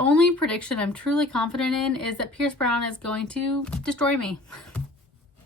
only prediction I'm truly confident in is that Pierce Brown is going to destroy me.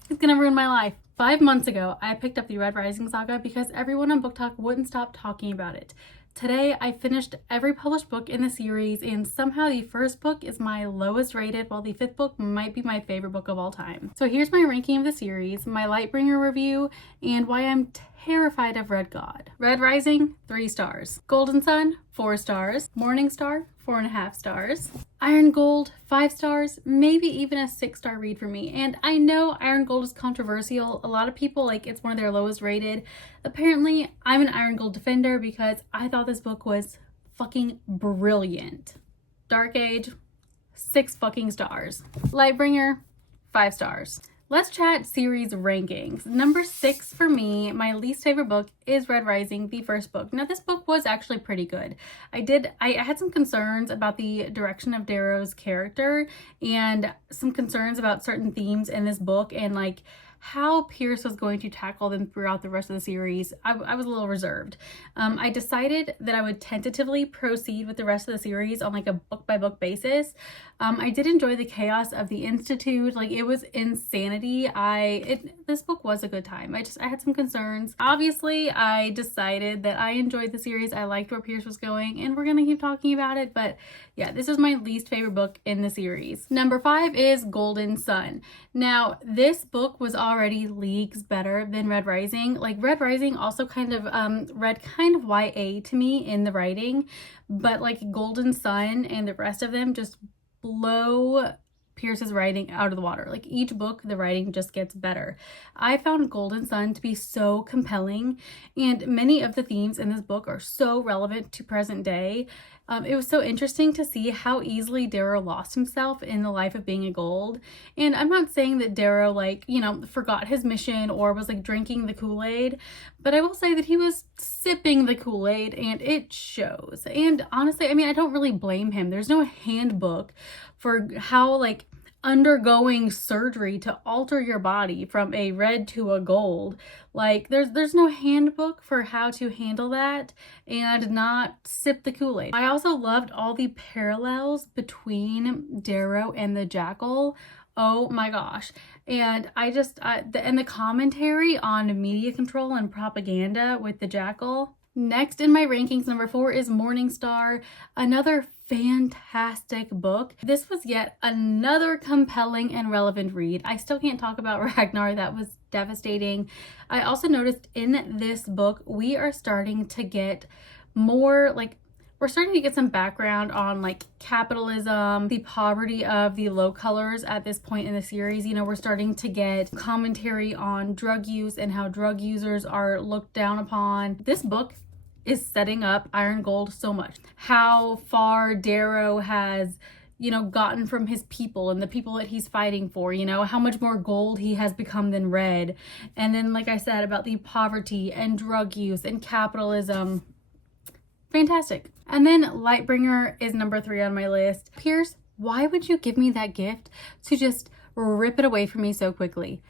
He's gonna ruin my life. 5 months ago, I picked up the Red Rising Saga because everyone on Book Talk wouldn't stop talking about it. Today, I finished every published book in the series, and somehow the first book is my lowest rated, while the fifth book might be my favorite book of all time. So here's my ranking of the series, my Lightbringer review, and why I'm terrified of Red God. Red Rising, 3 stars. Golden Sun, 4 stars. Morning Star, 4.5 stars. Iron Gold, 5 stars, maybe even a 6-star read for me. And I know Iron Gold is controversial. A lot of people it's one of their lowest rated. Apparently, I'm an Iron Gold defender because I thought this book was fucking brilliant. Dark Age, 6 fucking stars. Lightbringer, 5 stars. Let's chat series rankings. Number 6 for me, my least favorite book, is Red Rising, the first book. Now, this book was actually pretty good. I had some concerns about the direction of Darrow's character and some concerns about certain themes in this book and how Pierce was going to tackle them throughout the rest of the series. I was a little reserved. I decided that I would tentatively proceed with the rest of the series on a book-by-book basis. I did enjoy the chaos of the Institute. It was insanity. This book was a good time. I had some concerns. Obviously, I decided that I enjoyed the series. I liked where Pierce was going, and we're gonna keep talking about it. But yeah, this is my least favorite book in the series. Number 5 is Golden Sun. Now, this book was already leagues better than Red Rising. Red Rising also kind of read kind of YA to me in the writing, but Golden Sun and the rest of them just blow Pierce's writing out of the water. Each book, the writing just gets better. I found Golden Sun to be so compelling, and many of the themes in this book are so relevant to present day. It was so interesting to see how easily Darrow lost himself in the life of being a gold. And I'm not saying that Darrow forgot his mission or was drinking the Kool-Aid, but I will say that he was sipping the Kool-Aid and it shows. And honestly, I don't really blame him. There's no handbook for how undergoing surgery to alter your body from a red to a gold. There's no handbook for how to handle that and not sip the Kool-Aid. I also loved all the parallels between Darrow and the Jackal. Oh my gosh. And the commentary on media control and propaganda with the Jackal. Next in my rankings, number 4 is Morning Star, another fantastic book. This was yet another compelling and relevant read. I still can't talk about Ragnar. That was devastating. I also noticed in this book, we are starting to get more we're starting to get some background on capitalism, the poverty of the low colors at this point in the series. We're starting to get commentary on drug use and how drug users are looked down upon. This book is setting up Iron Gold so much. How far Darrow has gotten from his people and the people that he's fighting for, how much more gold he has become than red. And then, like I said, about the poverty and drug use and capitalism. Fantastic. And then Lightbringer is number 3 on my list. Pierce, why would you give me that gift to just rip it away from me so quickly?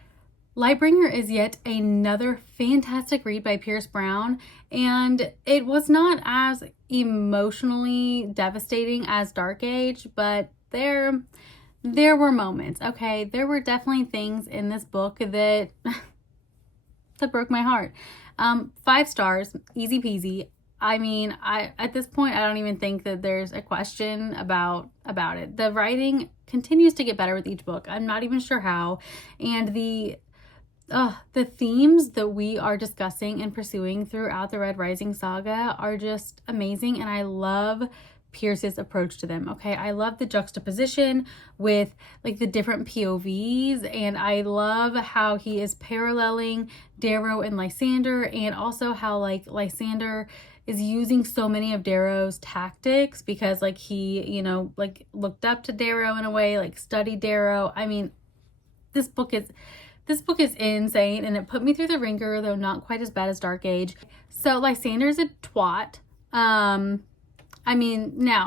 Lightbringer is yet another fantastic read by Pierce Brown, and it was not as emotionally devastating as Dark Age, but there were moments, okay? There were definitely things in this book that that broke my heart. 5 stars, easy peasy. At this point, I don't even think that there's a question about it. The writing continues to get better with each book. I'm not even sure how, and the themes that we are discussing and pursuing throughout the Red Rising saga are just amazing, and I love Pierce's approach to them. Okay, I love the juxtaposition with the different POVs, and I love how he is paralleling Darrow and Lysander, and also how Lysander is using so many of Darrow's tactics because he looked up to Darrow in a way, studied Darrow. This book is insane, and it put me through the ringer, though not quite as bad as Dark Age. So Lysander's a twat. Now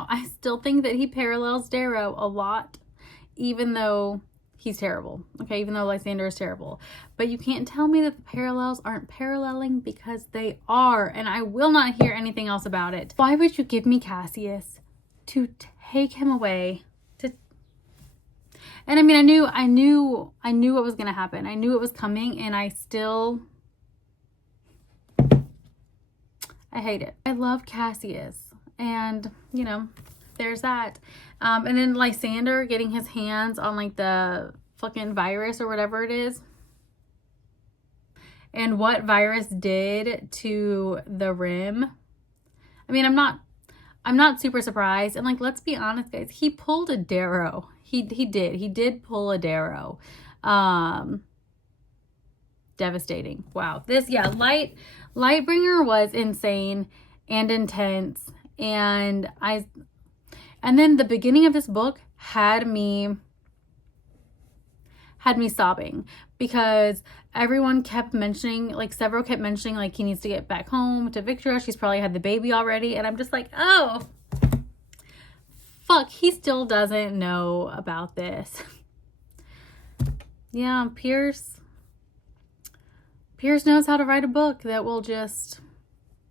I still think that he parallels Darrow a lot, even though he's terrible. Okay, even though Lysander is terrible. But you can't tell me that the parallels aren't paralleling, because they are, and I will not hear anything else about it. Why would you give me Cassius to take him away to, and I mean, I knew what was going to happen. I knew it was coming, and I hate it. I love Cassius, and you know, there's that. And then Lysander getting his hands on like the fucking virus or whatever it is, and what virus did to the Rim. I mean, I'm not super surprised. And like, let's be honest, guys, he pulled a Darrow. He did pull a Darrow. Devastating. Wow. This, yeah, Lightbringer was insane and intense. And then the beginning of this book had me sobbing, because everyone kept mentioning, like Severo kept mentioning, like he needs to get back home to Victra. She's probably had the baby already. And I'm just like, oh, fuck, he still doesn't know about this. Yeah, Pierce knows how to write a book that will just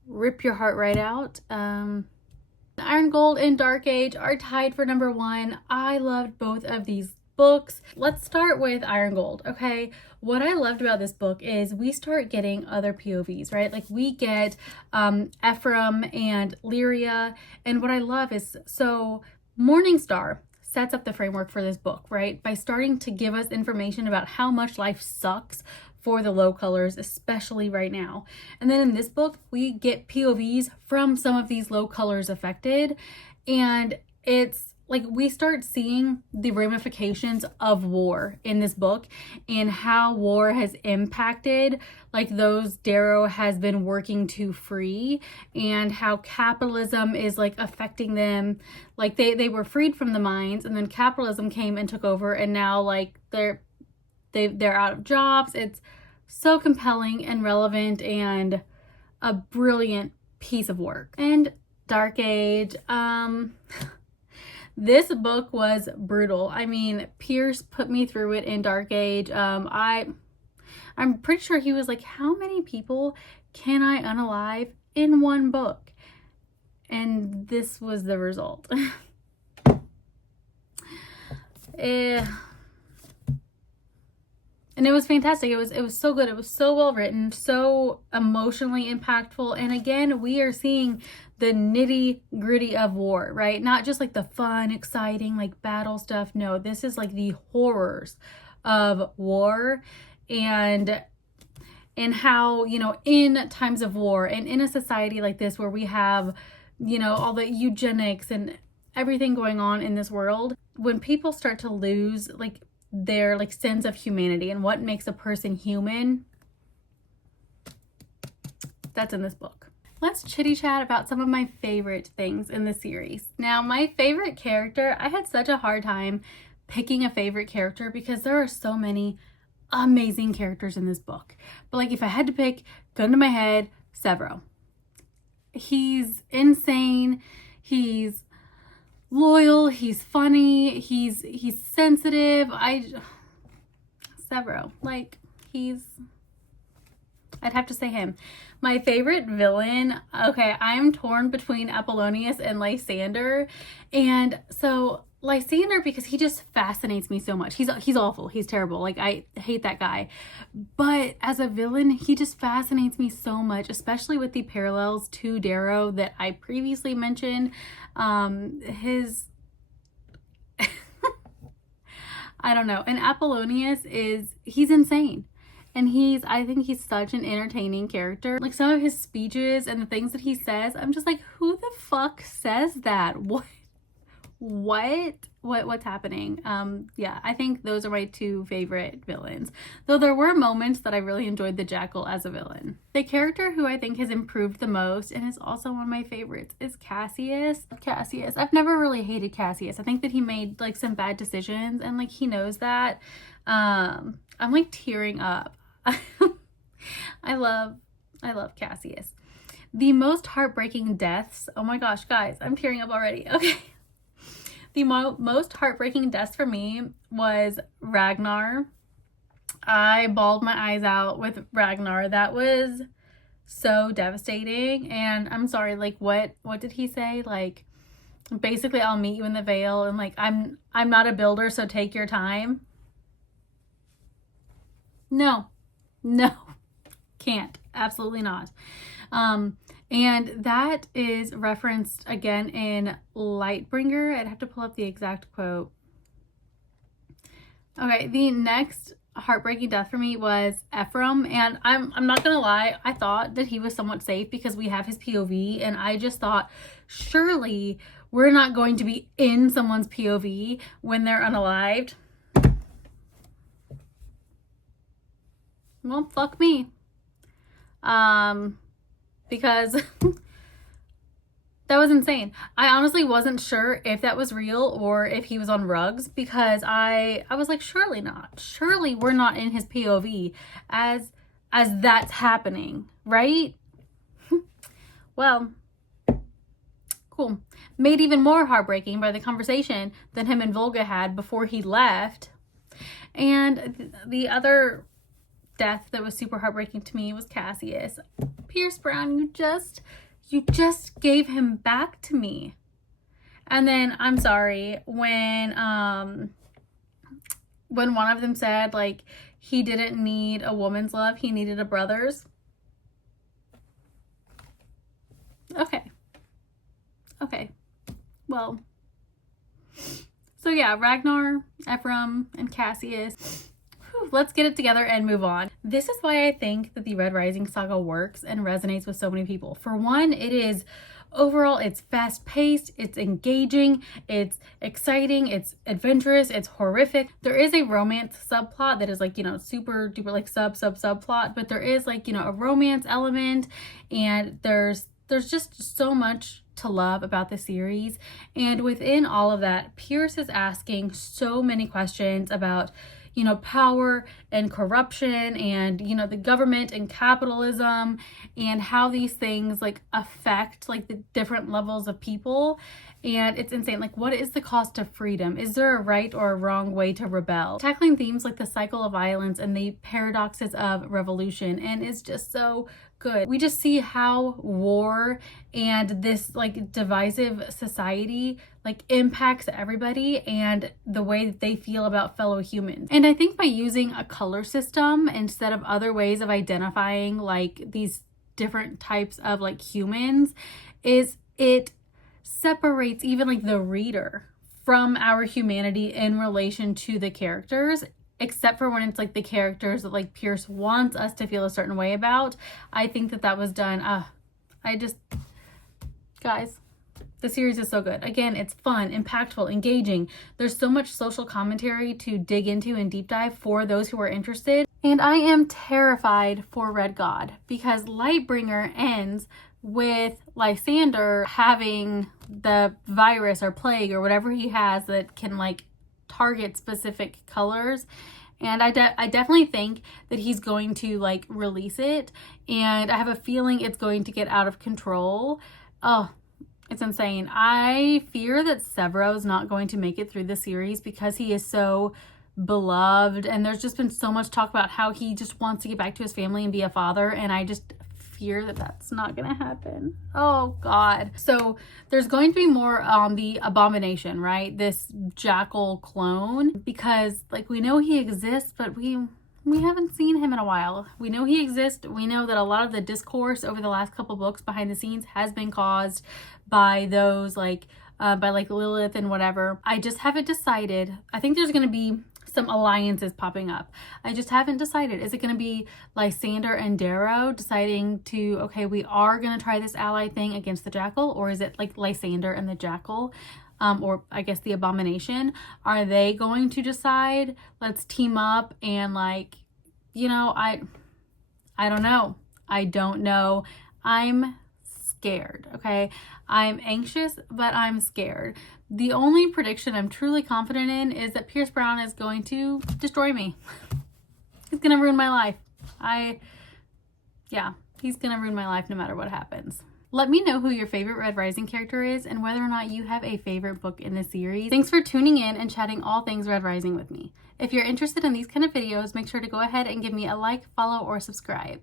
rip your heart right out. Iron Gold and Dark Age are tied for number 1. I loved both of these books. Let's start with Iron Gold, okay? What I loved about this book is we start getting other POVs, right? Like we get Ephraim and Lyria, and what I love is, so Morningstar sets up the framework for this book, right? By starting to give us information about how much life sucks for the low colors, especially right now. And then in this book, we get POVs from some of these low colors affected. And it's like we start seeing the ramifications of war in this book and how war has impacted like those Darrow has been working to free, and how capitalism is like affecting them. Like they were freed from the mines, and then capitalism came and took over, and now like they're out of jobs. It's so compelling and relevant and a brilliant piece of work. And Dark Age, this book was brutal. I mean, Pierce put me through it in Dark Age. I'm pretty sure he was like, how many people can I unalive in one book? And this was the result. And it was fantastic. It was so good. It was so well written, so emotionally impactful. And again, we are seeing the nitty gritty of war, right? Not just like the fun, exciting, like battle stuff. No, this is like the horrors of war, and how, you know, in times of war and in a society like this where we have, you know, all the eugenics and everything going on in this world, when people start to lose like their like sense of humanity and what makes a person human, that's in this book. Let's chitty chat about some of my favorite things in the series. Now, my favorite character, I had such a hard time picking a favorite character because there are so many amazing characters in this book. But like if I had to pick, gun to my head, Severo. He's insane. He's loyal, he's funny, he's sensitive. Severo, like I'd have to say him. My favorite villain, okay, I'm torn between Apollonius and Lysander. And so Lysander, because he just fascinates me so much. He's awful, he's terrible, like I hate that guy. But as a villain, he just fascinates me so much, especially with the parallels to Darrow that I previously mentioned. I don't know. And Apollonius he's insane. And I think he's such an entertaining character. Like some of his speeches and the things that he says, I'm just like, who the fuck says that? What's happening? Yeah, I think those are my two favorite villains. Though there were moments that I really enjoyed the Jackal as a villain. The character who I think has improved the most and is also one of my favorites is Cassius. I've never really hated Cassius. I think that he made like some bad decisions and like he knows that. I'm like tearing up. I love Cassius. The most heartbreaking deaths. Oh my gosh, guys, I'm tearing up already. Okay. The most heartbreaking death for me was Ragnar. I bawled my eyes out with Ragnar. That was so devastating. And I'm sorry, like what did he say? Like, Basically, I'll meet you in the Vale, and like, I'm not a builder, so take your time. No, no, can't. Absolutely not. And that is referenced again in Lightbringer. I'd have to pull up the exact quote. Okay, the next heartbreaking death for me was Ephraim, and I'm not gonna lie, I thought that he was somewhat safe because we have his POV, and I just thought surely we're not going to be in someone's POV when they're unalived. Well, fuck me. Because that was insane. I honestly wasn't sure if that was real or if he was on rugs, because I was like, surely not. Surely we're not in his POV as that's happening, right? Well, cool. Made even more heartbreaking by the conversation that him and Volga had before he left. And the other death that was super heartbreaking to me was Cassius. Pierce Brown, you just gave him back to me. And then I'm sorry, when one of them said like he didn't need a woman's love, he needed a brother's. Okay. Well, so yeah, Ragnar, Ephraim, and Cassius. Let's get it together and move on. This is why I think that the Red Rising saga works and resonates with so many people. For one, it's fast-paced, it's engaging, it's exciting, it's adventurous, it's horrific. There is a romance subplot that is like, super duper like subplot, but there is like, a romance element, and there's just so much to love about the series. And within all of that, Pierce is asking so many questions about power and corruption and, the government and capitalism and how these things like affect like the different levels of people. And it's insane. Like, what is the cost of freedom? Is there a right or a wrong way to rebel? Tackling themes like the cycle of violence and the paradoxes of revolution. And it's just so good. We just see how war and this like divisive society like impacts everybody and the way that they feel about fellow humans. And I think by using a color system instead of other ways of identifying like these different types of like humans, it separates even like the reader from our humanity in relation to the characters, except for when it's like the characters that like Pierce wants us to feel a certain way about. I think that was done. Guys, the series is so good. Again, it's fun, impactful, engaging. There's so much social commentary to dig into and deep dive for those who are interested. And I am terrified for Red God because Lightbringer ends with Lysander having the virus or plague or whatever he has that can like target specific colors. And I definitely think that he's going to like release it, and I have a feeling it's going to get out of control. Oh, it's insane. I fear that Severo's not going to make it through the series because he is so beloved, and there's just been so much talk about how he just wants to get back to his family and be a father, and I just fear that that's not gonna happen. Oh god. So there's going to be more on the Abomination, right? This Jackal clone, because like we know he exists, but we haven't seen him in a while. We know he exists. We know that a lot of the discourse over the last couple books behind the scenes has been caused by those like by like Lilith and whatever. I just haven't decided. I think there's going to be some alliances popping up. I just haven't decided. Is it going to be Lysander and Darrow deciding to, okay, we are going to try this ally thing against the Jackal, or is it like Lysander and the Jackal? Or I guess the Abomination, are they going to decide, let's team up and like, I don't know. I don't know. I'm scared, okay? I'm anxious, but I'm scared. The only prediction I'm truly confident in is that Pierce Brown is going to destroy me. He's going to ruin my life. He's going to ruin my life no matter what happens. Let me know who your favorite Red Rising character is and whether or not you have a favorite book in the series. Thanks for tuning in and chatting all things Red Rising with me. If you're interested in these kind of videos, make sure to go ahead and give me a like, follow, or subscribe.